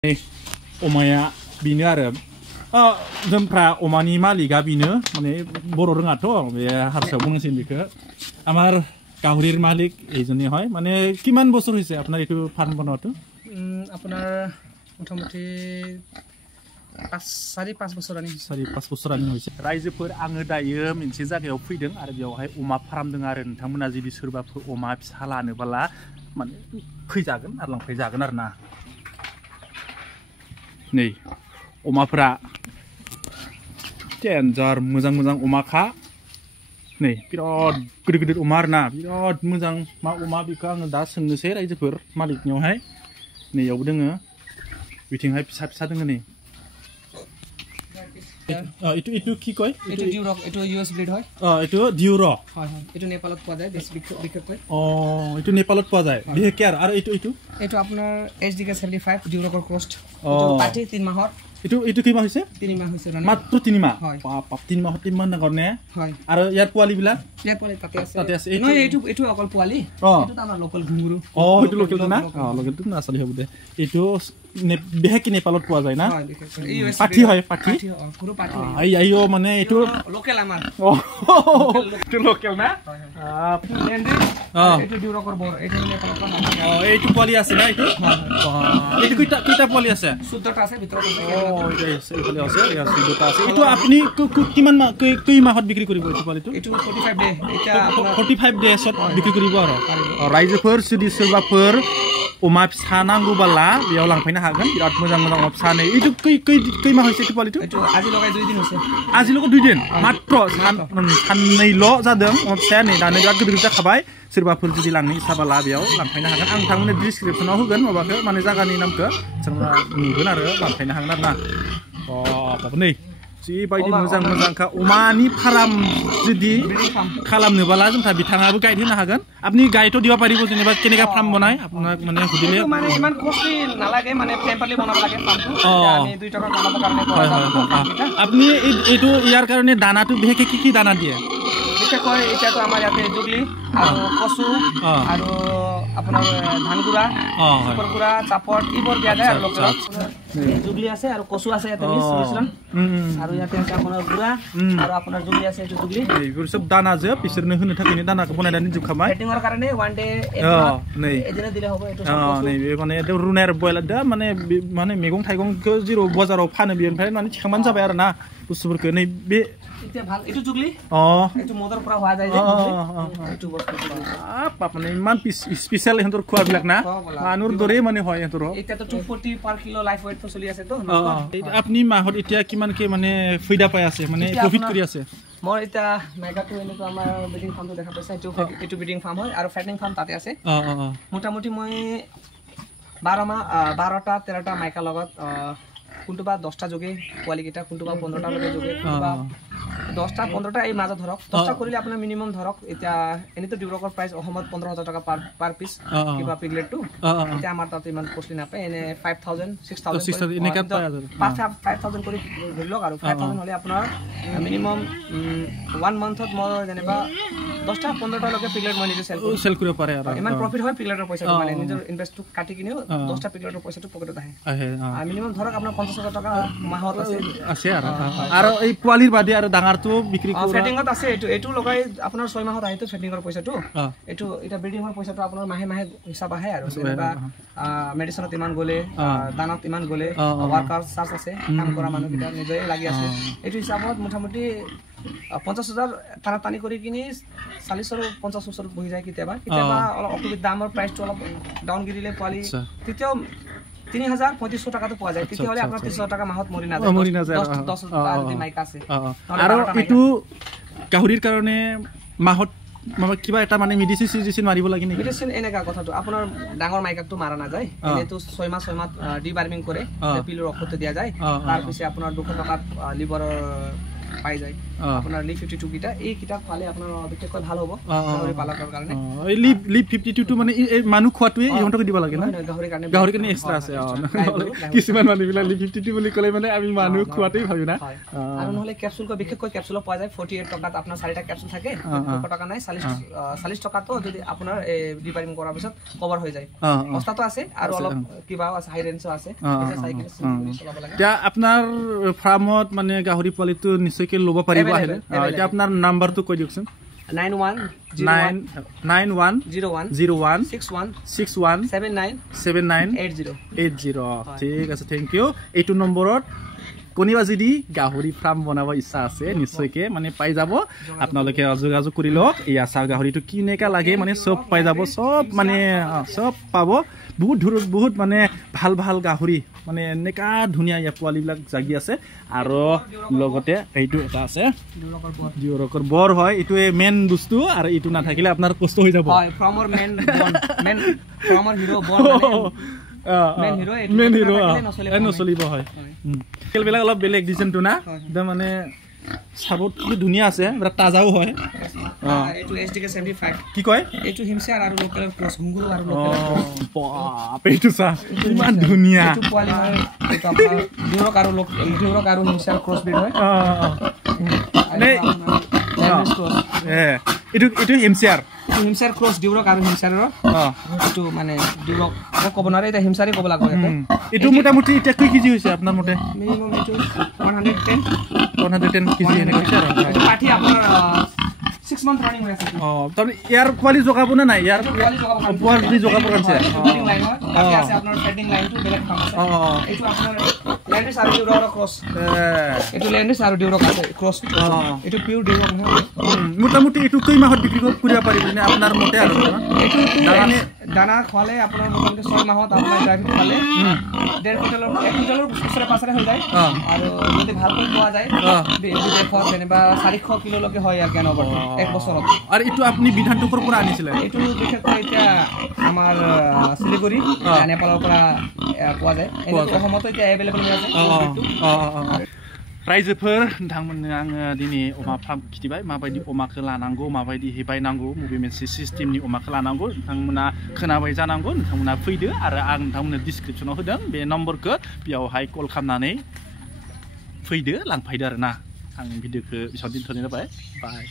अमाया बिनो आरो जोंफ्रा अमानि मालिका बिनो माने बर' रोङाथ' बे हारसायाव बुंनांसिगोन बेखौ আমার গাহৰিৰ মালিক এইজনী হয় মানে কিমান বছৰ হৈছে আপোনাৰ এইটো ফাৰ্ম বনোৱাটো আপোনাৰ মোটামুটি 4-5 বছৰ আনি 4-5 বছৰ আনি হৈছে ৰাইজोफोर आङो दायो मोनसे जायगायाव फैदों आरो बेवहाय अमा फार्म दं आरो नोंथांमोना जुदि सोरबाफोर अमा फिसा लानोब्ला माने फैजागोन आरो लांफैजागोन आरो ना नै अमाफोरा टेनजार मोजां मोजां अमाखा नै बिराद गिदिर गिदिर अमा आरोना बिराद मोजां मा अमा बेखौ आङो दा सोंनोसै रायजोफोर मालिकनियावहाय नैयावबो दोङो बिथिंहाय फिसा फिसा दोङो नै इटु কি কয় इटु ডিউৰক इटु ইউএস ব্লিড হয় इटु ডিউৰ হয় হয় इटु নেপালত পোৱা যায় বেছি বিশেষকৈ इटु নেপালত পোৱা যায় বিশেষকৈ আৰু ইটু আপোনাৰ এইচডিকে 75 ডিউৰকৰ কষ্ট ইটু পাটি 3 মাহৰ इटु কি মাহ হৈছে 3 মাহ হৈছে মাত্ৰ 3 মাহ বাপ 3 মাহত 3 মাহ ডাঙৰ নে হয় আৰু ইয়াৰ পোৱালি বিলাক ইয়াৰ পোৱালি তাতে আছে নহয় ইটু অকল পোৱালি ইটু আমাৰ লোকেল ঘুঙুৰু ইটু লোকেল না লোকেলটো না আসলে হ'ব দে ইটু বেহেকি নেপালত পোৱা যায় না পাঠি হয় পাঠি পুৰো পাঠি আইও মানে ইটু লোকেল আমাৰ ইটু লোকেল না ইটু ডিউৰকৰ বৰ ইটু নেপালত এইটো পোৱালি আছে না ইটু ইটু কিটা পোৱালি আছে 14টা আছে ভিতৰত এইফালে আছে ইয়াৰ 14টা আছে ইটু আপুনি কিমান কি মাহত বিক্ৰী কৰিব ইটু পোৱালিটো ইটু 45 ডে এটা 45 ডেছত বিক্ৰী কৰিব আৰু ৰাইজোফोर जुदि सोरबाफोर अमा फिसा नांगौबाला बेयाव लांफैनो हागोन बिराद मोजां मोजां अमा फिसा नै इटु कै माह হৈছে इटु पोवालिटु আজি লগাই 2 দিন হৈছে আজি লগै 2 दिन मात्र साननैल' जादों अमा फिसाया नै दानो बिराद गिदिर जाखाबाय सोरबाफोर जुदि लांनो इसाबाला बेयाव लांफैनो हागोन आं नोंथांमोननो डिसक्रिपसनाव होगोन माबाखौ माने जायगानि नामखौ जोंना नुगोन आरो लांफैनो हागोन आरो ना बाबा नै जिबायदि मोजां मोजांखा अमानि फार्म जुदि खालामनोबाला जोंहा बिथाङाबो गाइड होनो हागोन আপনি গাইডটো দিব পাৰিব যেনিবা কেনেকা ফার্ম বনায় আপোনাক মানে সুধিলে মানে ইমান কষ্টলি নালাগে মানে টেম্পারলি বনাব লাগে ফার্মটো আমি 2 টাকা কামাব কাৰণে আপনি এইটো ইয়াৰ কাৰণে দানাটো বেকে কি দানা দিয়ে বিশেষকৈ এতিয়াতো আমাৰ ইয়াতে জুগলি আৰু কচু আৰু আপোনাৰ ধান গুড়া শুকৰ গুড়া চাপট ইবোৰ দিয়া যায় আৰু লোকেল জুগলি আছে আৰু কচু আছে ইয়াতে মিশ্ৰণ আৰু ইয়াতে আছে আপোনাৰ গুড়া আৰু আপোনাৰ জুগলি আছে এইটো জুগলি এইবোৰ সব দানা যে পিছৰনে होनो थाखाय दानाखौ बनायनानै जुखाबाय সেটিংৰ কাৰণে ওয়ান ডে এদিনে দিলে হ'ব এটো नै बे माने एदो रुनार बयलार दा माने मैगं थाइगंखौ जिरो बाजाराव फानो बेनिफ्राय माने थिखांबानो जाबाय आरो ना बुस्थुफोरखौ नै बे इते ভাল এটো জুগলি এটো মদৰ পৰা হোৱা যায় যে এটো বস্তু বাপ মানে ইমান স্পেশাল হেন্তৰ খোৱা বিলাক না মানুৰ দৰে মানে হয় হেন্তৰ এটা তো 240 পাৰ কিলো লাইফ ওয়েট তো চলি আছে তো আপনি মাহত এতিয়া কিমান কে মানে ফায়দা পাই আছে মানে প্ৰফিট কৰি আছে মই এটা মেগাটো এনেটো আমাৰ ব্ৰিডিং ফাৰ্মটো দেখা পাইছে এটো ব্ৰিডিং ফাৰ্ম হয় আৰু ফ্যাটিং ফার্ম তাতে আছে মোটামুটি মই 12টা 13টা মাইকা লগত কোনটোবা 10টা যোগে পোৱালি কিটা কোনটোবা 15টা লগে যোগে কোনটোবা 10টা 15টা এই মাজত ধৰক 10টা কৰিলে আপোনাৰ মিনিমাম ধৰক এতিয়া এনেটো ডিউৰকৰ প্ৰাইস অসমত 15000 টাকা পাৰ পিস কিবা পিগলেটটো এতিয়া আমাৰ তাতে ইমান কষ্টলি নাপায় এনে 5000 6000 এনেকা পায় 5000 কৰি ধৰিলক আৰু 5000 হলে আপোনাৰ মিনিমাম 1 মান্থত মই যেনিবা 10টা 15টা লগে পিগলেট মই নিজে সেল কৰিব পাৰে আৰু ইমান প্ৰফিট হয় পিগলেটৰ পইচাটো মানে নিজৰ ইনভেষ্টটো কাটি কিনিও 10টা পিগলেটৰ পইচাটো পকেটত আহে আৰু মিনিমাম ধৰক আপোনাৰ 50000 টাকা মাহত আছে আৰু এই পোৱালিৰ বাদে আৰু ডাঙৰটো বিক্ৰী কৰা ফেটিংত আছে এটো লগাই আপোনাৰ 6 মাহত আহিটো ফেটিংৰ পইচাটো এটো এটা ব্ৰিডিংৰ পইচাটো আপোনাৰ মাহে মাহে হিচাপ আহে আৰু যেনিবা মেডিচিনত ইমান গলে দানাত ইমান গলে ওয়াৰ্কাৰ চাৰ্জ আছে কাম কৰা মানুহ কিটা নিজে লাগি আছে এটো হিচাপত মোটামুটি 50000 টানি কৰি কিনি 40 আৰু 50 বহি যায় কেতিয়াবা অলপ অসুবিধা দামৰ প্ৰাইসটো অলপ ডাউন গিৰিলে পোৱালি তেতিয়াও 3035 টাকাটো পোৱা যায় তেতিয়াহলে আপোনাৰ 300 টাকা মাহত মৰি নাযায় 10 মাইক আছে আৰু এটো গাহৰিৰ কাৰণে মাহত মানে কিবা এটা মানে মেডিসিন মাৰিব লাগে নেকি মেডিসিন এনেকা কথাটো আপোনাৰ ডাঙৰ মাইকাটো মাৰা না যায় এনেটো 6 মাহ ডিবাৰ্মিং কৰে পিলৰ ঔষধ দিয়া যায় তাৰ পিছে আপোনাৰ 200 টাকা লিভাৰৰ পাই যায় আপোনাৰ লিভ 52 কিটা এই কিটা পালে আপোনাৰ বিশেষকৈ ভাল হ'ব গাহৰি পালকৰ কাৰণে এই লিভ 52 টো মানে এই মানুহ খোৱাটোৱে ইহঁতক দিব লাগে না গাহৰি কাৰণে এক্সট্ৰা আছে কিছুমান মানুহবিলাক লিভ 52 বুলি ক'লে মানে আমি মানুহ খোৱাটোই ভাবি না আৰু নহলে ক্যাপসুল কো বিশেষকৈ ক্যাপসুল পোৱা যায় 48 টকাত আপোনাৰ 4টা ক্যাপসুল থাকে 200 টকা নাই 40 টকা তো যদি আপোনাৰ ৰিপেয়াৰিং কৰাৰ পিছত কভাৰ হৈ যায় অৱস্থাটো আছে আৰু অলপ কিবা আছে হাই ৰেঞ্জো আছে সাইকেল চলাব লাগে তিয়া আপোনাৰ ফাৰ্মত মানে গাহৰি পোৱালিটো নিশ্চয়কৈ ল'ব পাৰিব আহিলে এতিয়া আপোনাৰ নাম্বাৰটো কৈ দিয়কচোন 9161617980 ঠিক আছে থ্যাংক ইউ এইটো নম্বৰত কোনিবা যদি গাহৰি ফাৰ্ম বনাব ইচ্ছা আছে নিশ্চয়কৈ মানে পাই যাব আপোনালোকে যোগাযোগ কৰি লওক এই আচাৰ গাহৰিটো কিনেকা লাগে মানে সব পাই যাব সব মানে সব পাব বহুত মানে ভাল ভাল গাহৰি মানে এনেকা ধুনীয়া ইয়া পোৱালিবিলাক জাগি আছে আৰু লগতে এইটো এটা আছে ডিউৰকৰ বৰ হয় এইটোৱে মেইন বস্তু আৰু এইটো নাথাকিলে আপোনাৰ কষ্ট হৈ যাব হয় ফ্ৰমৰ মেইন ফ্ৰমৰ হিৰো বন মেইন হিৰো নচলিব হয় খেলবিলাক অলপ বেলেগ ডিজাইনটো না একদম মানে চাবত কি ধুনীয়া আছে বিৰাট তাজাও হয় এইটো SDK 75 কি কয় এইটো হিমসাৰ আৰু লোকেল ক্ৰছ গুংগুৰু আৰু লোকেল বাপ এইটো চা ইমান ধুনীয়া এইটো পোৱালি হয় এইটো আপোনাৰ ডিউৰক আৰু হিমসাৰ ক্ৰছ ব্ৰিড হয় এইটো হিমসাৰ ক্ৰছ ডিউৰক আৰু হিমসাৰৰ এইটো মানে ডিউৰক ক'ব নোৱাৰে এটা হিমসাৰে ক'ব লাগিব এইটো মোটামুটি এতিয়া কি কেজি হৈছে আপোনাৰ মতে মিনিমাম এইটো 110 কেজি এনে কৈছে আৰু এইটো পাঠি আপোনাৰ 6 মান্থ ৰানিং হৈ আছে তাৰমানে ইয়াৰ পোৱালি জগাব নে নাই ইয়াৰ পোৱালি জগাব আছে ফিডিং লাইন হয় বাকি আছে আপোনাৰ ফিডিং লাইনটো বেলেগ কাম আছে এইটো আপোনাৰ ল্যান্ডিস আৰু ডিউৰক ক্ৰছ এইটো ল্যান্ডিস আৰু ডিউৰক ক্ৰছ এইটো পিওৰ ডিউৰক নহয় মোটামুটি এইটো কেই মাহত বিক্ৰী কৰিব পাৰিব নে আপোনাৰ মতে আৰু এইটো দানা খোৱালে আপোনাৰ মোটামুটি 6 মাহত আপোনাৰ ড্ৰাইভ খালে 1.5 কুইণ্টেলৰ ওচৰে পাছৰে হৈ যায় আৰু যদি ভালকৈ পোৱা যায় বিদেশত যেনিবা 400 কিলোলৈকে হয় ইয়াৰ জ্ঞান অৱৰ্তন এক বছৰত আৰু এইটো আপুনি বিধানটো পৰা আনিছিলে এইটো বিশেষকৈ এতিয়া আমাৰ শিলিগুৰি নেপালৰ পৰা পোৱা যায় অসমতো এতিয়া এভেইলেবল হৈ আছে रायजोफोर नोंथांमोननो आङो दिनै अमा फार्म खिथिबाय माबायदि अमाखौ लानांगौ माबायदि बायनांगौ बबे मोनसे सिस्टेमनि अमाखौ लानांगौ नोंथांमोना खोनाबाय जानांगौ नोंथांमोना फैदो आरो आं नोंथांमोननो डिसक्रिपसनाव होदों बे नम्बरखौ बेयावहाय कल खालामनानै फैदो लांफैदो आरोना आं भिडिअखौ बेसेबां दोनथ'नाय जाबाय बाय